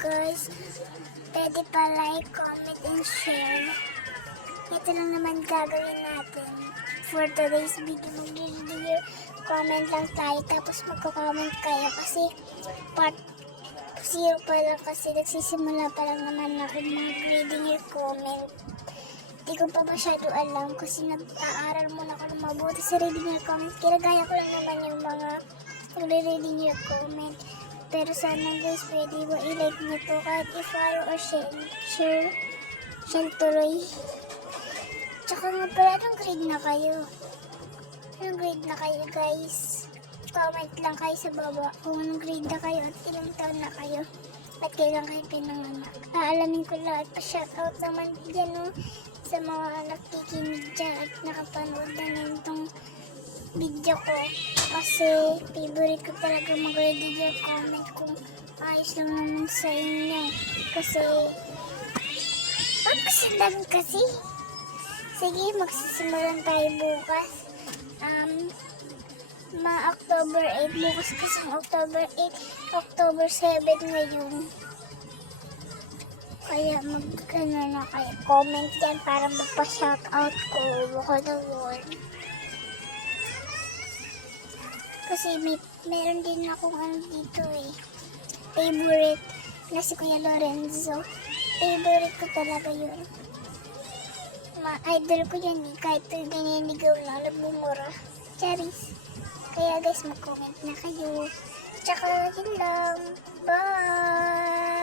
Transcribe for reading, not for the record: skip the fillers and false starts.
guys, pwede pa like, comment, and share. Ito lang naman gagawin natin for today's video. Mag-review, comment lang tayo, tapos magko-comment kayo kasi part 0 pa lang kasi nagsisimula pa lang naman ako mag-reading your comment. Di ko pa masyado alam kasi nag-aaral muna ako ng mabuti sa reading your comment. Kinagaya ko lang naman yung mga nagre-reading your comment. Pero sana guys, pwede mo i-like nyo to kahit i-follow or share tuloy. Tsaka nga pala, anong grade na kayo? Anong grade na kayo guys? Comment lang kayo sa baba kung anong grade na kayo at ilang taon na kayo. At kailan kayo pinanganak. Aalamin ko lahat. Pa-shoutout naman dyan sa mga nakikinig dyan at nakapanood na nitong video ko. Kasi favorite ko talaga mag-read your comment kung ayos lang naman sa inyo. Kasi magkasandan kasi. Sige, magsisimulan tayo bukas. October 8. Bukas kasi October 8. October 7 ngayon. Kaya na kayo. Comment yan para magpa-shoutout ko. Bukod na word. Kasi meron din akong dito favorite na si Kuya Lorenzo. Favorite ko talaga yun. Ma-idol ko yun kahit gininigaw na nagmumura. Charis. Kaya guys, mag-comment na kayo. Tsaka yun lang. Bye!